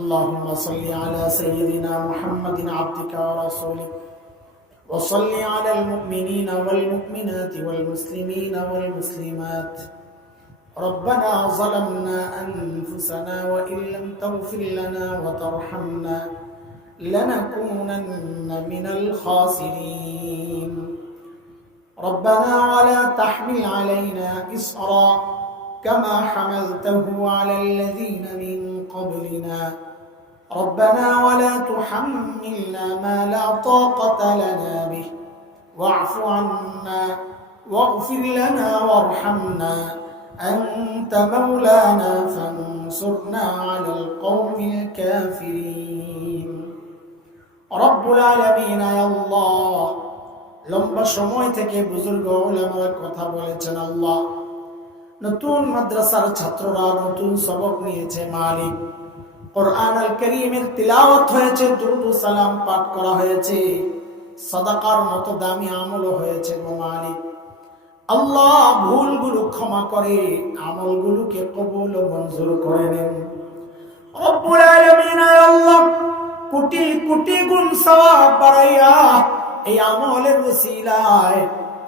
اللهم صل على سيدنا محمد عبدك ورسولك وصل على المؤمنين والمؤمنات والمسلمين والمسلمات. ربنا ظلمنا أنفسنا وإن لم تغفر لنا وترحمنا لنكونن من الخاسرين. ربنا ولا تحمل علينا إصرا كما حملته على الذين من قبلنا. ربنا ولا تحملنا ما لا طاقة لنا به واعف عنا واغفر لنا وارحمنا أنت مولانا فانصرنا على القوم الكافرين. رب العالمين يا الله লম্বা সময় থেকে বুজুর্গ উলামারা কথা বলেছেন। আল্লাহ, নতুন মাদ্রাসার ছাত্ররা নতুন সবক নিয়েছে। মালিক, কোরআন আল কারীমের তিলাওয়াত হয়েছে, দুরূদ ও সালাম পাঠ করা হয়েছে, সাদাকার মতো দামি আমলও হয়েছে। গো মালিক আল্লাহ, ভুলগুলো ক্ষমা করে আমলগুলোকে কবুল ও মঞ্জুর করে নেন। রব্বুল আলামিন আল্লাহ, কোটি কোটি গুণ সওয়াব বাড়াইয়া এই আমলের ওসিলায়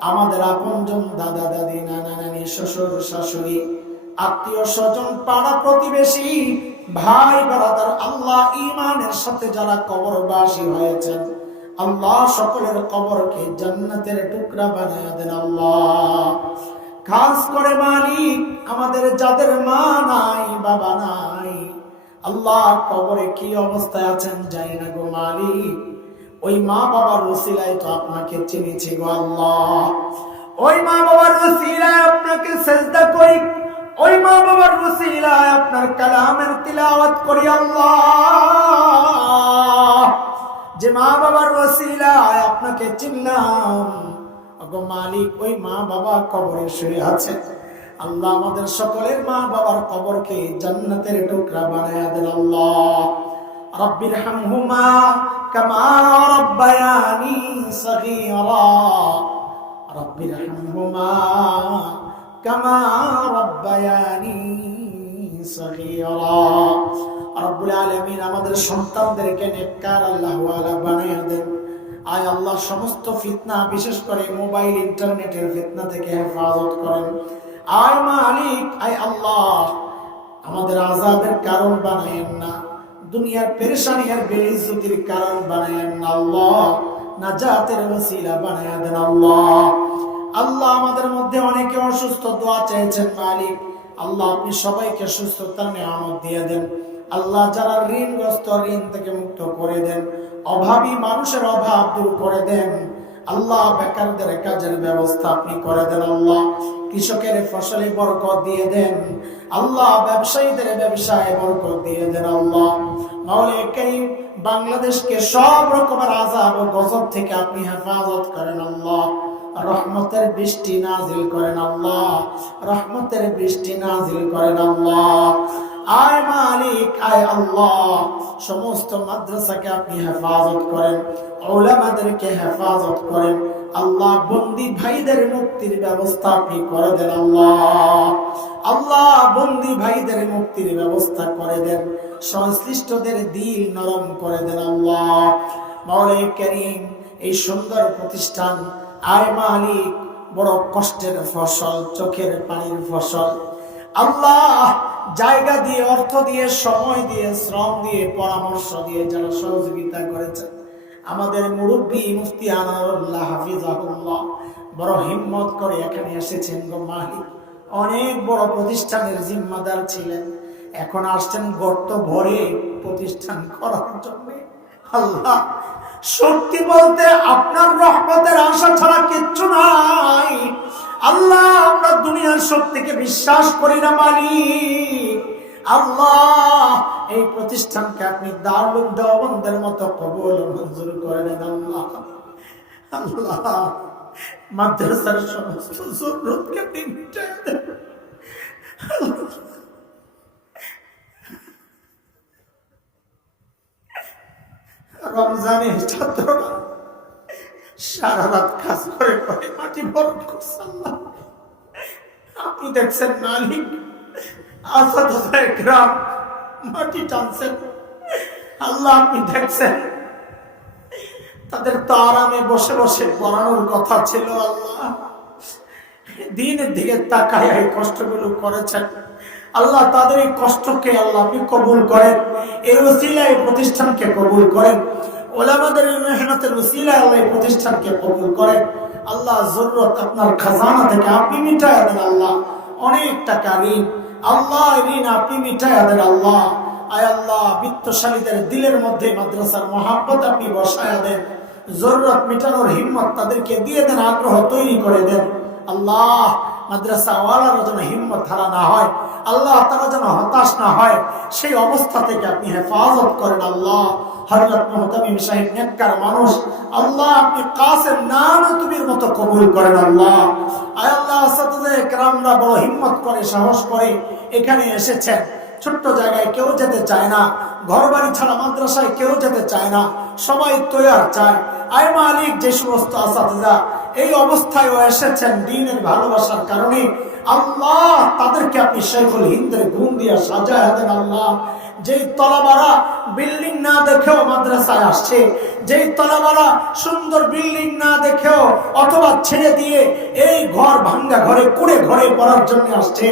আমাদের আপনজন, দাদা দাদি, নানা নানি, শ্বশুর শাশুড়ি, আত্মীয় স্বজন, পাড়া প্রতিবেশী, ভাই ব্রাদার, আল্লাহ ঈমানের সাথে যারা কবরবাসী হয়েছেন, আল্লাহ সকলের কবরকে জান্নাতের টুকরা বানায়া দেন। আল্লাহ, খাস করে মালিক আমাদের যাদের মা নাই, বাবা নাই, আল্লাহ কবরে কি অবস্থায় আছেন জানি না গো মালিক। ওই মা বাবার ওসিলায় তো আপনাকে চিনেছি গো আল্লাহ। ওই মা বাবার ওসিলায় আপনাকে সিজদা করি, ওই মা বাবার ওসিলায় আপনার কালামের তিলাওয়াত করি। আল্লাহ, যে মা বাবার ওসিলায় আপনাকে চিনলাম গো মালিক, ওই মা বাবা কবরে শুয়ে আছে। আল্লাহ, আমাদের সকলের মা বাবার কবরকে জান্নাতের টুকরা বানায়া দেন। আল্লাহ, রব্বিরহামহুমা কামা রাব্বায়ানি সগীরা, রব্বিরহামহুমা কামা রাব্বায়ানি সগীরা। রব্বুল আলামিন আমাদের সন্তানদেরকে নেককার আল্লাহওয়ালা বানায়া দেন। আয় আল্লাহ, সমস্ত ফিতনা, বিশেষ করে মোবাইল ইন্টারনেটের ফিতনা থেকে হেফাজত করেন। আয় মালিক, আয় আল্লাহ, আমাদের আযাবের কারণ বানায়েন না, দুনিয়ার পেরেশানি আর বেইজ্জতির কারণ বানায়েন না। আল্লাহ, নাজাতের ওসিলা বানায়া দেন। আল্লাহ আল্লাহ, আমাদের মধ্যে অনেকে অসুস্থ, দোয়া চাইছেন মালিক। আল্লাহ, আপনি সবাইকে সুস্থতার নিয়ামত দিয়ে দেন। আল্লাহ, যারা ঋণগ্রস্ত, ঋণ থেকে মুক্ত করে দেন। অভাবী মানুষের অভাব দূর করে দেন। আল্লাহ, বেকারদের কাজের ব্যবস্থা আপনি করে দেন। আল্লাহ, কৃষকের ফসলে বরকত দিয়ে দেন। আল্লাহ, ব্যবসায়ীদের ব্যবসায় বরকত দিয়ে দেন। আল্লাহ মাওলা কারীম, বাংলাদেশকে সব রকমের আযাব ও গজব থেকে আপনি হেফাজত করেন। আল্লাহ, রহমতের বৃষ্টি নাজিল করেন। আল্লাহ, রহমতের বৃষ্টি নাজিল করেন। আল্লাহ, আয় মালিক, আয় আল্লাহ, সমস্ত মাদ্রাসাকে আপনি হেফাজত করেন, উলামাদেরকে হেফাজত করেন। আল্লাহ, বন্দী ভাইদের মুক্তির ব্যবস্থা আপনি করে দেন। আল্লাহ আল্লাহ, বন্দী ভাইদের মুক্তির ব্যবস্থা করে দেন, সংশ্লিষ্টদের দিল নরম করে দেন। আল্লাহ মাওলা কারীম, এই সুন্দর প্রতিষ্ঠান আয় মালিক বড় কষ্টের ফসল, চোখের পানির ফসল। আল্লাহ, জায়গা দিয়ে, অর্থ দিয়ে, সময় দিয়ে, শ্রম দিয়ে, পরামর্শ দিয়ে যারা সহযোগিতা করেছেন, আমাদের মুরব্বী মুফতি আনোয়ারুল্লাহ হাফিজাহুল্লাহ বড় হিম্মত করে এখানে এসেছেন গো মালিক। অনেক বড় প্রতিষ্ঠানের জিম্মাদার ছিলেন, এখন আসছেন গর্ত ভরে প্রতিষ্ঠান করার জন্য। আল্লাহ, শক্তি বলতে আপনার রহমতের আশা ছাড়া কিচ্ছু নাই। আল্লাহ, আমরা দুনিয়ার শক্তিকে বিশ্বাস করি না মালিক। আল্লাহ, এই প্রতিষ্ঠানকে আপনি দারুল দেওবন্দের মতো কবুল মঞ্জুর করে নেন। আল্লাহ আল্লাহ, মাদ্রাসার সমস্ত জরুরতকে আপনি মিটায়ে দেন। রমজানে ছাত্ররা সারা রাত কাজ করে করে মাটি ভরণ করছে। আল্লাহ, আপনি দেখছেন মালিক, আসাদ গ্রাম মাটি টানছেন, আল্লাহ আপনি দেখছেন তাদের তো আরামে বসে বসে পড়ানোর কথা ছিল। আল্লাহ দিনের দিকে তাকায় এই কষ্টগুলো করেছেন। আল্লাহ তাদের এই কষ্টকে আল্লাহ আপনি কবুল করেন, এই ওসিলায় প্রতিষ্ঠানকে কবুল করেন, ওলামাদের এই মেহনতের ওসিলায় আল্লাহ এই প্রতিষ্ঠানকে কবুল করেন। আল্লাহ জরুরত আপনার খাজানা থেকে আপনি মিটায় দেন। আল্লাহ অনেক টাকা ঋণ, আল্লাহ ঋণ আপনি মিটায় দেন। আল্লাহ আয় আল্লাহ বিত্তশালীদের দিলের মধ্যে মাদ্রাসার মহাব্বত আপনি বসায় দেন, জরুরত মিটানোর হিম্মত তাদেরকে দিয়ে দেন, আগ্রহ তৈরি করে দেন। আল্লাহ মাদ্রাসা ওয়ালারা যেন হিম্মত হারা না হয়, আল্লাহ তারা যেন হতাশ না হয়, সেই অবস্থা থেকে আপনি হেফাজত করেন। আল্লাহ হযরত মুহতামিম সাহেব নেককার মানুষ, আল্লাহ আপনি কাসেম নানতুবির মতো কবুল করেন। আল্লাহ আয় আল্লাহ আসাদে কেরামরা বড় হিম্মত করে সাহস করে এখানে এসেছেন। ছোট্ট জায়গায় কেউ যেতে চায় না, ঘর বাড়ি ছাড়া মাদ্রাসায় কেউ যেতে চায় না, সবাই তৈয়ার চায়। আয় মালিক যে সমস্ত আসাদা এই অবস্থায় এসেছেন দ্বীনের ভালোবাসার কারণে, আল্লাহ তাদেরকে আপনি শাইখুল হিন্দের গুণ দিয়ে সাজায় দেন। আল্লাহ যেই তলাবারা বিল্ডিং না দেখেও মাদ্রাসায় আসছে, যেই তলাবারা সুন্দর বিল্ডিং না দেখেও অথবা ছেড়ে দিয়ে এই ঘর ভাঙ্গা ঘরে কুড়ে ঘরে পড়ার জন্য আসছে,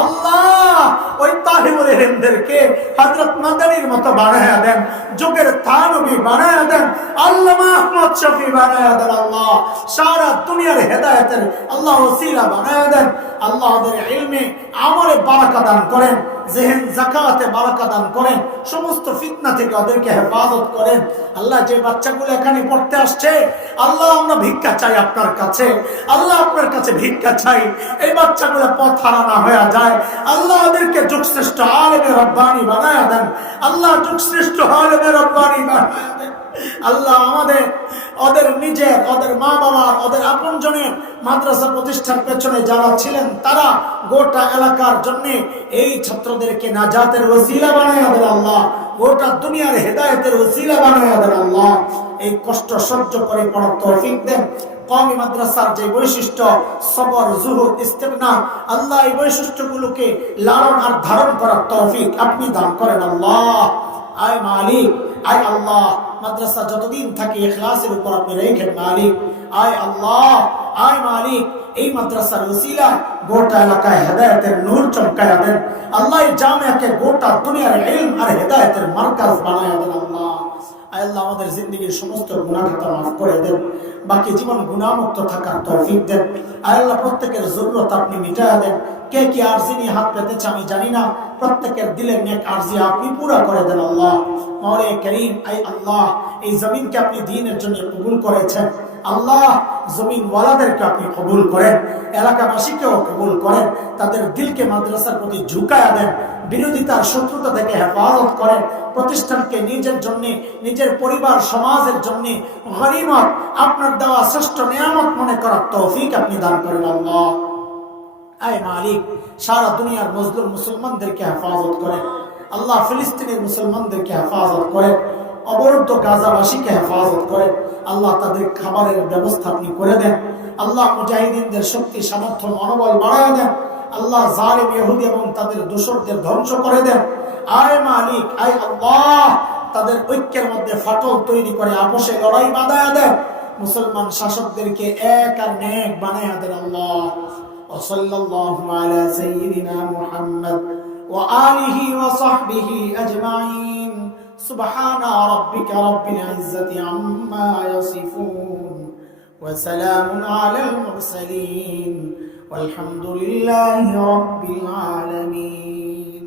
আল্লাহ ওই তালিবুল ইলমদেরকে হযরত মাদানীর মতো বানায়া দেন, যুগের তানবী বানায়া দেন, আল্লামা আহমদ শফি বানায়া দেন। আল্লাহ সারা দুনিয়ার হেদায়েতের আল্লাহ ওসিলা বানায়া দেন। আল্লাহ ওদের ইলমে আমলে বারাকা দান করেন, জেহেন যাকাতে বারাকা দান করেন, সমস্ত ফিতনা থেকে ওদেরকে হেফাজত করেন। আল্লাহ যে বাচ্চাগুলো এখানে পড়তে আসছে, আল্লাহ আমরা ভিক্ষা চাই আপনার কাছে, আল্লাহ আপনার কাছে ভিক্ষা চাই, এই বাচ্চাগুলো পথ হারা না হয়ে যায়। আল্লাহ ওদেরকে যুগশ্রেষ্ঠ আলেমে রব্বানি বানায়া দেন, আল্লাহ যুগশ্রেষ্ঠ আলেমে রব্বানি বানায়া দেন। আল্লাহ আমাদের ওদের নিজের, ওদের মা বাবা, ওদের আপনজনের মাদ্রাসা প্রতিষ্ঠার পেছনে যারা ছিলেন তারা গোটা এলাকার জন্য এই ছাত্রদেরকে নাজাতের ওসিলা বানায়া দেন। আল্লাহ গোটা দুনিয়ার হেদায়েতের ওসিলা বানায়া দেন। আল্লাহ এই কষ্ট সহ্য করে পড়ার তৌফিক দেন। কওমি মাদ্রাসার যে বৈশিষ্ট্য সবর, জুহুদ, ইস্তিগনা, আল্লাহ এই বৈশিষ্ট্যগুলোকে লালন আর ধারণ করার তৌফিক আপনি দান করেন। আল্লাহ আয় মালিক, আয় আল্লাহ মাদ্রাসা যতদিন থাকে ইখলাসের উপর আপনি রেখেন মালিক। আয় আল্লাহ, আয় মালিক এই মাদ্রাসার ওসিলায় গোটা এলাকায় হেদায়েতের নূর চমকায়া দেন। আল্লাহ এই জামিয়াকে গোটা দুনিয়ার ইলম আর হেদায়েতের মার্কাজ বানায়া দেন। আল্লাহ আল্লাহ আমাদের জিন্দেগীর সমস্ত গুনাহ খাতা মাফ করে দেন, বাকি জীবন গুনাহমুক্ত থাকার তৌফিক দেন। আল্লাহ প্রত্যেকের জরুরত আপনি মিটায়া দেন। কে কি আরজি নিয়ে হাত পেতেছে আমি জানি না, প্রত্যেকের দিলের নেক আরজি আপনি পুরা করে দেন। আল্লাহ মাওলা করিম, আই আল্লাহ এই জমিনকে আপনি দ্বীনের জন্য কবুল করেছেন। আল্লাহ জমিন ওয়ালাদেরকে আপনি কবুল করেন, এলাকাবাসীকেও কবুল করেন, তাদের দিলকে মাদ্রাসার প্রতি ঝুঁকায়া দেন, বিরোধিতার শত্রুতা থেকে হেফাজত করেন, প্রতিষ্ঠানকে নিজের জন্য, নিজের পরিবার সমাজের জন্য গনিমত আপনার দেওয়া শ্রেষ্ঠ নিয়ামত মনে করার তৌফিক আপনি দান করেন। আল্লাহ আয় মালিক সারা দুনিয়ার মজলুম মুসলমানদেরকে হেফাজত করেন। আল্লাহ ফিলিস্তিনের মুসলমানদেরকে হেফাজত করেন, অবরুদ্ধ গাজাবাসীকে হেফাজত করেন। আল্লাহ তাদের খাবারের ব্যবস্থা আপনি করে দেন। আল্লাহ মুজাহিদিনদের শক্তি, সামর্থ্য, মনোবল বাড়ায় দেন। আল্লাহ জালিম ইহুদি এবং তাদের দোসরদের ধ্বংস করে দেন। আয় মালিক, আয় আল্লাহ তাদের ঐক্যের মধ্যে ফাটল তৈরি করে আপোষে লড়াই বাঁধায়া দেন। মুসলমান শাসকদেরকে এক আর নেক বানায়া দেন। আল্লাহ ওয়াসাল্লাল্লাহু আলা সাইয়্যিদিনা মুহাম্মদ ওয়া আলিহি ওয়া সাহবিহি আজমাইন। সুবহানা রাব্বিকা রাব্বিল ইজ্জাতি আম্মা ইয়াসিফুন ওয়া সালামুন আলাল মুরসালিন ওয়ালহামদুলিল্লাহি রাব্বিল আলামিন।